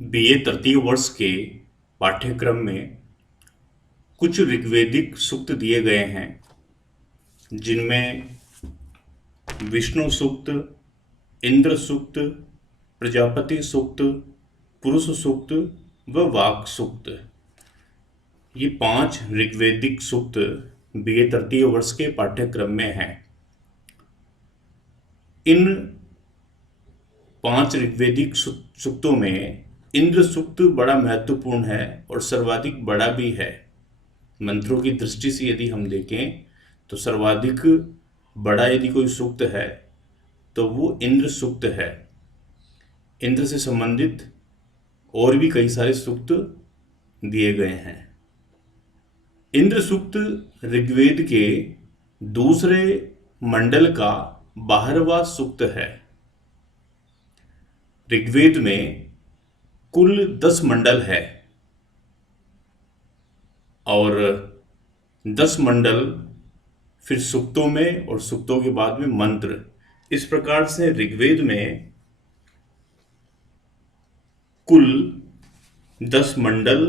BA तृतीय वर्ष के पाठ्यक्रम में कुछ ऋग्वेदिक सूक्त दिए गए हैं जिनमें विष्णु सूक्त, इंद्र सूक्त, प्रजापति सूक्त, पुरुष सूक्त व वाक सूक्त, ये 5 ऋग्वेदिक सूक्त बीए तृतीय वर्ष के पाठ्यक्रम में हैं। इन 5 ऋग्वेदिक सूक्तों में इंद्र सूक्त बड़ा महत्वपूर्ण है और सर्वाधिक बड़ा भी है। मंत्रों की दृष्टि से यदि हम देखें तो सर्वाधिक बड़ा यदि कोई सूक्त है तो वो इंद्र सूक्त है। इंद्र से संबंधित और भी कई सारे सूक्त दिए गए हैं। इंद्र सूक्त ऋग्वेद के दूसरे मंडल का 12वां सूक्त है। ऋग्वेद में कुल 10 मंडल है और 10 मंडल फिर सूक्तों में और सूक्तों के बाद में मंत्र। इस प्रकार से ऋग्वेद में कुल 10 मंडल,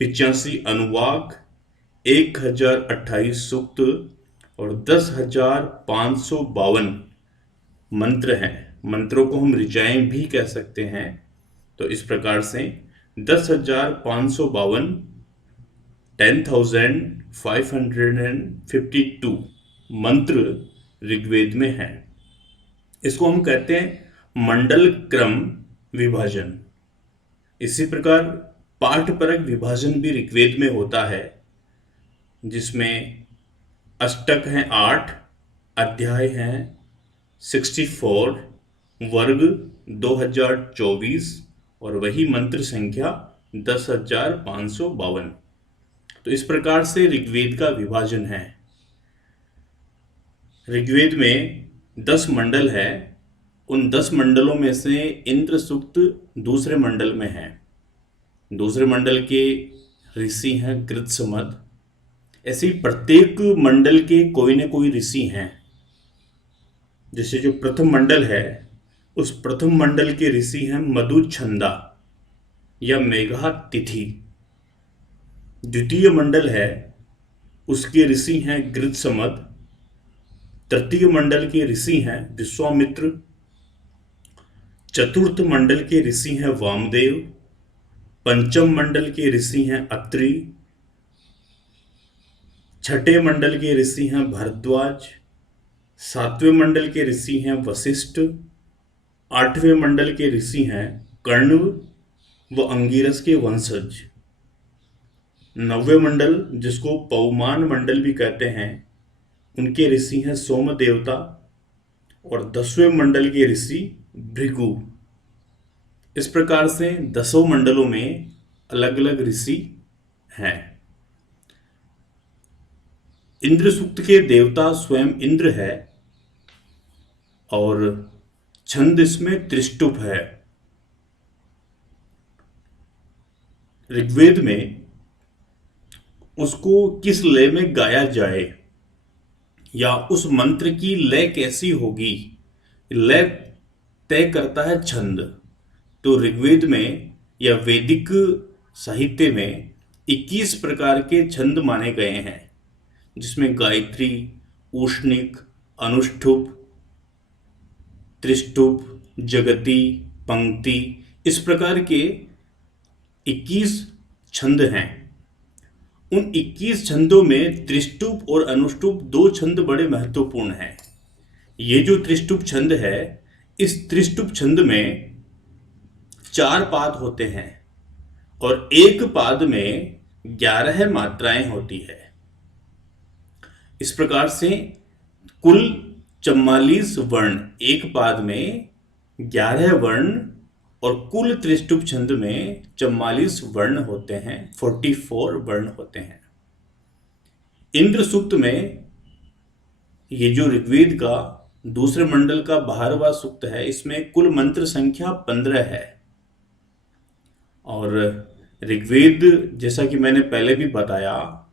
85 अनुवाक, 1028 सूक्त और 10,552 मंत्र हैं। मंत्रों को हम ऋचाएं भी कह सकते हैं। तो इस प्रकार से 10,552 10,552 मंत्र ऋग्वेद में हैं। इसको हम कहते हैं मंडल क्रम विभाजन। इसी प्रकार पाठपरक विभाजन भी ऋग्वेद में होता है, जिसमें अष्टक हैं 8, अध्याय हैं 64, वर्ग 2024 और वही मंत्र संख्या 10,552। तो इस प्रकार से ऋग्वेद का विभाजन है। ऋग्वेद में 10 मंडल है। उन 10 मंडलों में से इंद्र सूक्त दूसरे मंडल में है। दूसरे मंडल के ऋषि हैं गृत्समद। ऐसे ही प्रत्येक मंडल के कोई न कोई ऋषि हैं। जैसे जो प्रथम मंडल है, उस प्रथम मंडल के ऋषि हैं मधुछंदा या मेघातिथि। द्वितीय मंडल है, उसके ऋषि हैं गृत्समद। तृतीय मंडल के ऋषि हैं विश्वामित्र। चतुर्थ मंडल के ऋषि हैं वामदेव। पंचम मंडल के ऋषि हैं अत्रि। छठे मंडल के ऋषि हैं भरद्वाज। सातवें मंडल के ऋषि हैं वशिष्ठ। आठवें मंडल के ऋषि हैं कण्व व अंगिरस के वंशज। नौवें मंडल, जिसको पौमान मंडल भी कहते हैं, उनके ऋषि हैं सोम देवता। और 10वें मंडल के ऋषि भृगु। इस प्रकार से 10 मंडलों में अलग अलग ऋषि हैं। इंद्र सूक्त के देवता स्वयं इंद्र है और छंद इसमें त्रिष्टुप है। ऋग्वेद में उसको किस लय में गाया जाए या उस मंत्र की लय कैसी होगी, लय तय करता है छंद। तो ऋग्वेद में या वैदिक साहित्य में 21 प्रकार के छंद माने गए हैं, जिसमें गायत्री, ऊष्णिक, अनुष्ठुप, त्रिष्टुप, जगति, पंक्ति, इस प्रकार के 21 छंद हैं। उन 21 छंदों में त्रिष्टुप और अनुष्टुप 2 छंद बड़े महत्वपूर्ण हैं। ये जो त्रिष्टुप छंद है, इस त्रिष्टुप छंद में 4 पाद होते हैं और एक पाद में 11 मात्राएं होती है। इस प्रकार से कुल 44 वर्ण, एक पाद में 11 वर्ण और कुल त्रिष्टुप छंद में 44 वर्ण होते हैं, 44 वर्ण होते हैं। इंद्र सूक्त में ये जो ऋग्वेद का दूसरे मंडल का 12वां सूक्त है, इसमें कुल मंत्र संख्या 15 है। और ऋग्वेद, जैसा कि मैंने पहले भी बताया,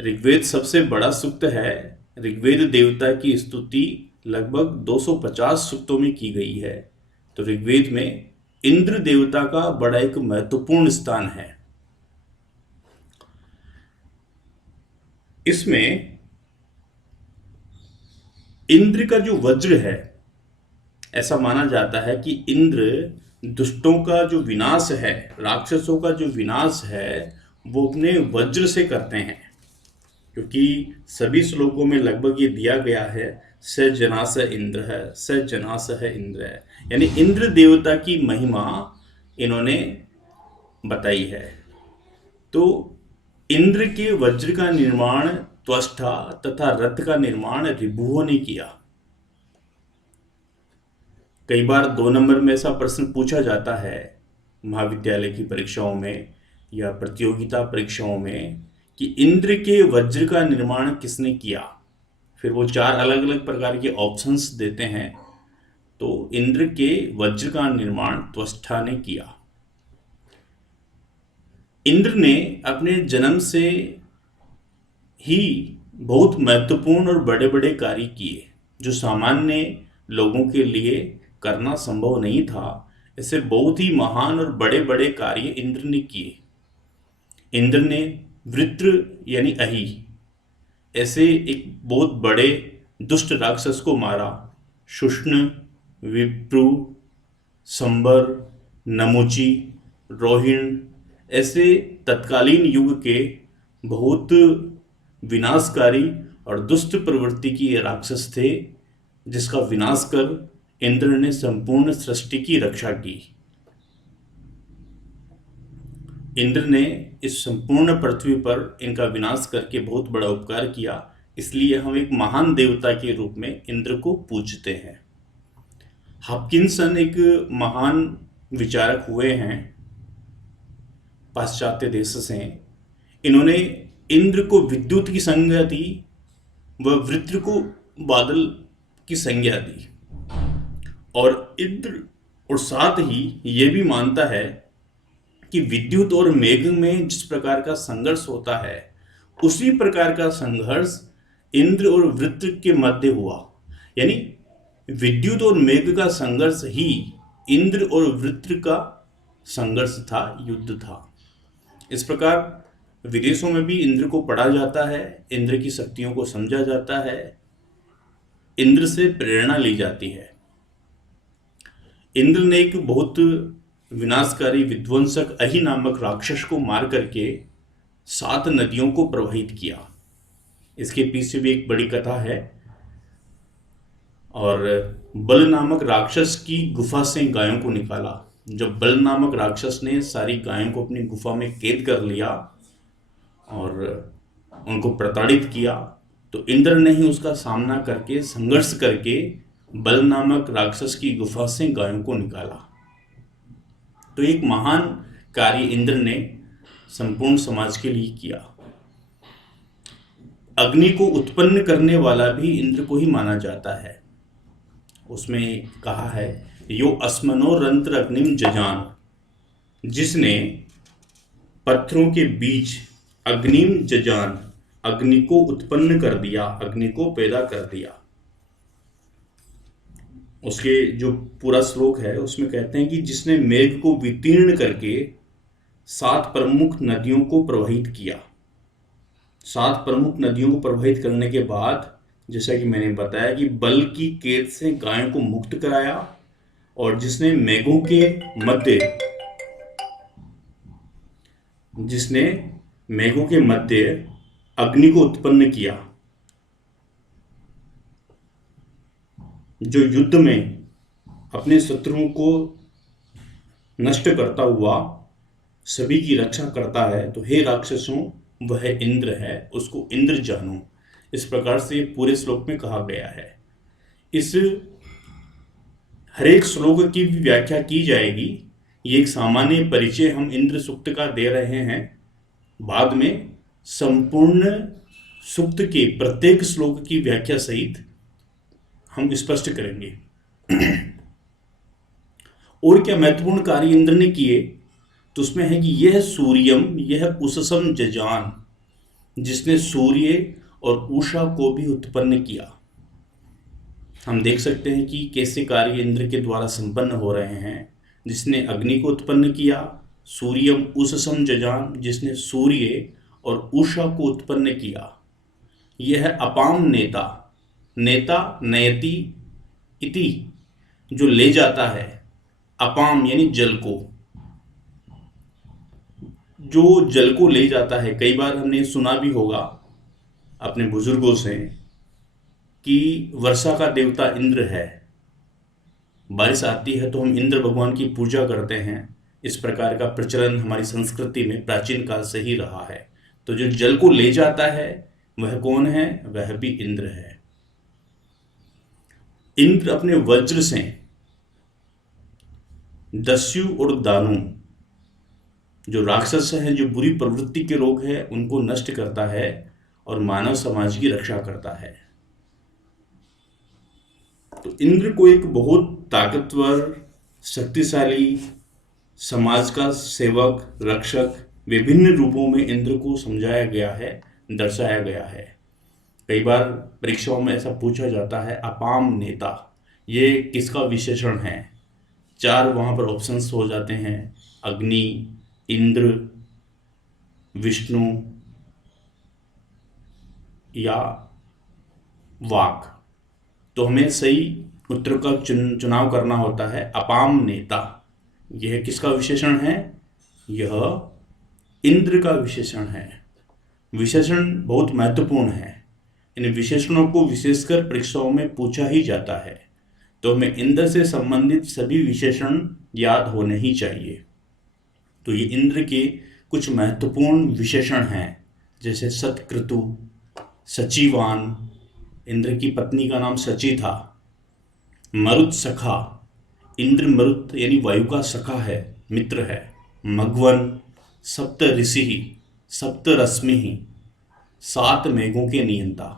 ऋग्वेद सबसे बड़ा सूक्त है। ऋग्वेद देवता की स्तुति लगभग 250 सूक्तों में की गई है। तो ऋग्वेद में इंद्र देवता का बड़ा एक महत्वपूर्ण स्थान है। इसमें इंद्र का जो वज्र है, ऐसा माना जाता है कि इंद्र दुष्टों का जो विनाश है, राक्षसों का जो विनाश है, वो अपने वज्र से करते हैं। क्योंकि सभी श्लोकों में लगभग ये दिया गया है, स जनास इंद्र है, स जनास है इंद्र है, यानी इंद्र देवता की महिमा इन्होंने बताई है। तो इंद्र के वज्र का निर्माण त्वष्टा तथा रथ का निर्माण ऋभुओं ने किया। कई बार 2 नंबर में ऐसा प्रश्न पूछा जाता है महाविद्यालय की परीक्षाओं में या प्रतियोगिता परीक्षाओं में कि इंद्र के वज्र का निर्माण किसने किया। फिर वो 4 अलग अलग प्रकार के ऑप्शंस देते हैं। तो इंद्र के वज्र का निर्माण त्वष्टा ने किया। इंद्र ने अपने जन्म से ही बहुत महत्वपूर्ण और बड़े बड़े कार्य किए जो सामान्य लोगों के लिए करना संभव नहीं था। ऐसे बहुत ही महान और बड़े बड़े कार्य इंद्र ने किए। इंद्र ने वृत्र यानी अहि ऐसे एक बहुत बड़े दुष्ट राक्षस को मारा। शुष्ण, विप्रु, संबर, नमुची, रोहिण ऐसे तत्कालीन युग के बहुत विनाशकारी और दुष्ट प्रवृत्ति की राक्षस थे, जिसका विनाश कर इंद्र ने संपूर्ण सृष्टि की रक्षा की। इंद्र ने इस संपूर्ण पृथ्वी पर इनका विनाश करके बहुत बड़ा उपकार किया। इसलिए हम एक महान देवता के रूप में इंद्र को पूजते हैं। हॉपकिंसन एक महान विचारक हुए हैं पाश्चात्य देश से। इन्होंने इंद्र को विद्युत की संज्ञा दी व वृत्र को बादल की संज्ञा दी। और इंद्र और साथ ही ये भी मानता है कि विद्युत और मेघ में जिस प्रकार का संघर्ष होता है, उसी प्रकार का संघर्ष इंद्र और वृत्र के मध्य हुआ। यानी विद्युत और मेघ का संघर्ष ही इंद्र और वृत्र का संघर्ष था, युद्ध था। इस प्रकार विदेशों में भी इंद्र को पढ़ा जाता है, इंद्र की शक्तियों को समझा जाता है, इंद्र से प्रेरणा ली जाती है। इंद्र ने एक बहुत विनाशकारी विध्वंसक अहि नामक राक्षस को मार करके 7 नदियों को प्रवाहित किया। इसके पीछे भी एक बड़ी कथा है। और बल नामक राक्षस की गुफा से गायों को निकाला। जब बल नामक राक्षस ने सारी गायों को अपनी गुफा में कैद कर लिया और उनको प्रताड़ित किया, तो इंद्र ने ही उसका सामना करके, संघर्ष करके बल नामक राक्षस की गुफा से गायों को निकाला। तो एक महान कार्य इंद्र ने संपूर्ण समाज के लिए किया। अग्नि को उत्पन्न करने वाला भी इंद्र को ही माना जाता है। उसमें कहा है, यो अस्मनो रंत्र अग्निम जजान, जिसने पत्थरों के बीच अग्निम जजान, अग्नि को उत्पन्न कर दिया, अग्नि को पैदा कर दिया। उसके जो पूरा श्लोक है उसमें कहते हैं कि जिसने मेघ को वितीर्ण करके 7 प्रमुख नदियों को प्रवाहित किया। 7 प्रमुख नदियों को प्रवाहित करने के बाद, जैसा कि मैंने बताया, कि बल की कैद से गायों को मुक्त कराया, और जिसने मेघों के मध्य अग्नि को उत्पन्न किया, जो युद्ध में अपने शत्रुओं को नष्ट करता हुआ सभी की रक्षा करता है। तो हे राक्षसों, वह इंद्र है, उसको इंद्र जानो। इस प्रकार से पूरे श्लोक में कहा गया है। इस हर एक श्लोक की भी व्याख्या की जाएगी। ये एक सामान्य परिचय हम इंद्र सूक्त का दे रहे हैं। बाद में संपूर्ण सूक्त के प्रत्येक श्लोक की व्याख्या सहित हम स्पष्ट करेंगे। और क्या महत्वपूर्ण कार्य इंद्र ने किए, तो उसमें है कि यह सूर्यम, यह उषसम जजान, जिसने सूर्य और उषा को भी उत्पन्न किया। हम देख सकते हैं कि कैसे कार्य इंद्र के द्वारा संपन्न हो रहे हैं। जिसने अग्नि को उत्पन्न किया, सूर्यम उषसम जजान, जिसने सूर्य और उषा को उत्पन्न किया। यह है अपाम नेता। नेता नयति इति, जो ले जाता है, अपाम यानी जल को, जो जल को ले जाता है। कई बार हमने सुना भी होगा अपने बुजुर्गों से कि वर्षा का देवता इंद्र है, बारिश आती है तो हम इंद्र भगवान की पूजा करते हैं। इस प्रकार का प्रचलन हमारी संस्कृति में प्राचीन काल से ही रहा है। तो जो जल को ले जाता है वह कौन है? वह भी इंद्र है। इंद्र अपने वज्र से दस्यु और दानु, जो राक्षस हैं, जो बुरी प्रवृत्ति के लोग हैं, उनको नष्ट करता है और मानव समाज की रक्षा करता है। तो इंद्र को एक बहुत ताकतवर, शक्तिशाली, समाज का सेवक, रक्षक, विभिन्न रूपों में इंद्र को समझाया गया है, दर्शाया गया है। कई बार परीक्षाओं में ऐसा पूछा जाता है, अपाम नेता ये किसका विशेषण है? 4 वहाँ पर ऑप्शंस हो जाते हैं, अग्नि, इंद्र, विष्णु या वाक। तो हमें सही उत्तर का चुनाव करना होता है। अपाम नेता यह किसका विशेषण है? यह इंद्र का विशेषण है। विशेषण बहुत महत्वपूर्ण है। इन विशेषणों को विशेषकर परीक्षाओं में पूछा ही जाता है, तो हमें इंद्र से संबंधित सभी विशेषण याद होने ही चाहिए। तो ये इंद्र के कुछ महत्वपूर्ण विशेषण हैं, जैसे सत्क्रतु, सचिवान, इंद्र की पत्नी का नाम सची था। मरुत सखा, इंद्र मरुत यानी वायु का सखा है, मित्र है। मघवन, सप्त ऋषि, सप्त रश्मि, 7 मेघों के नियंता।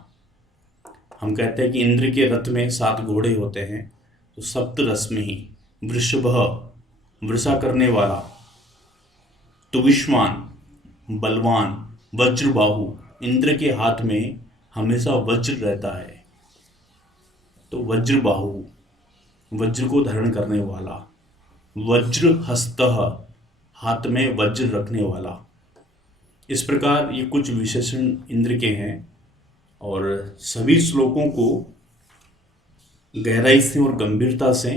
हम कहते हैं कि इंद्र के रथ में 7 घोड़े होते हैं। तो सप्त रश्मि, वृषभ, वृषा करने वाला, तुविष्मान, बलवान, वज्रबाहु, इंद्र के हाथ में हमेशा वज्र रहता है। तो वज्रबाहु, वज्र को धारण करने वाला। वज्रहस्तः, हाथ में वज्र रखने वाला। इस प्रकार ये कुछ विशेषण इंद्र के हैं और सभी श्लोकों को गहराई से और गंभीरता से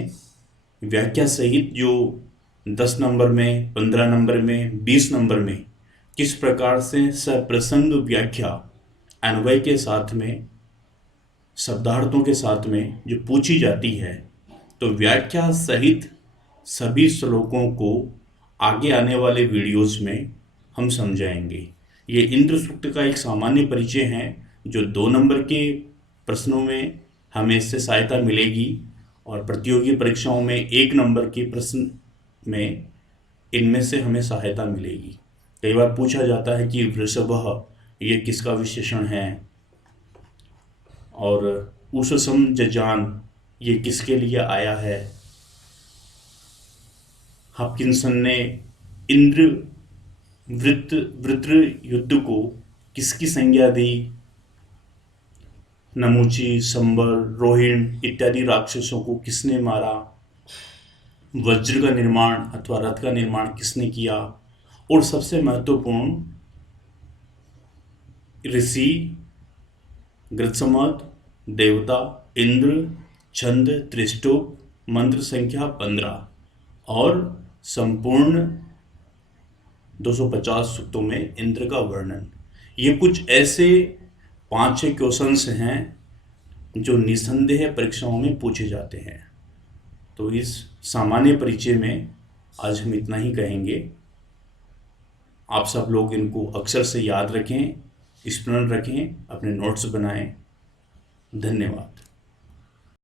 व्याख्या सहित, जो 10 नंबर में, 15 नंबर में, 20 नंबर में किस प्रकार से सप्रसंग व्याख्या अन्वय के साथ में, शब्दार्थों के साथ में जो पूछी जाती है, तो व्याख्या सहित सभी श्लोकों को आगे आने वाले वीडियोस में हम समझाएंगे। ये इंद्र सूक्त का एक सामान्य परिचय है, जो 2 नंबर के प्रश्नों में हमें इससे सहायता मिलेगी और प्रतियोगी परीक्षाओं में 1 नंबर के प्रश्न में इनमें से हमें सहायता मिलेगी। कई बार पूछा जाता है कि वृषभ ये किसका विशेषण है, और उषसम जजान ये किसके लिए आया है। हॉपकिंसन ने इंद्र वृत्र युद्ध को किसकी संज्ञा दी। नमुची, संबर, रोहिण इत्यादि राक्षसों को किसने मारा। वज्र का निर्माण अथवा रथ का निर्माण किसने किया। और सबसे महत्वपूर्ण, ऋषि, गृत्समत, देवता, इंद्र, छंद, त्रिष्टुप, मंत्र संख्या 15 और संपूर्ण 250 सूक्तों में इंद्र का वर्णन। ये कुछ ऐसे 5-6 क्वेश्चंस हैं जो निसंदेह परीक्षाओं में पूछे जाते हैं। तो इस सामान्य परिचय में आज हम इतना ही कहेंगे। आप सब लोग इनको अक्षर से याद रखें, स्मरण रखें, अपने नोट्स बनाएं। धन्यवाद।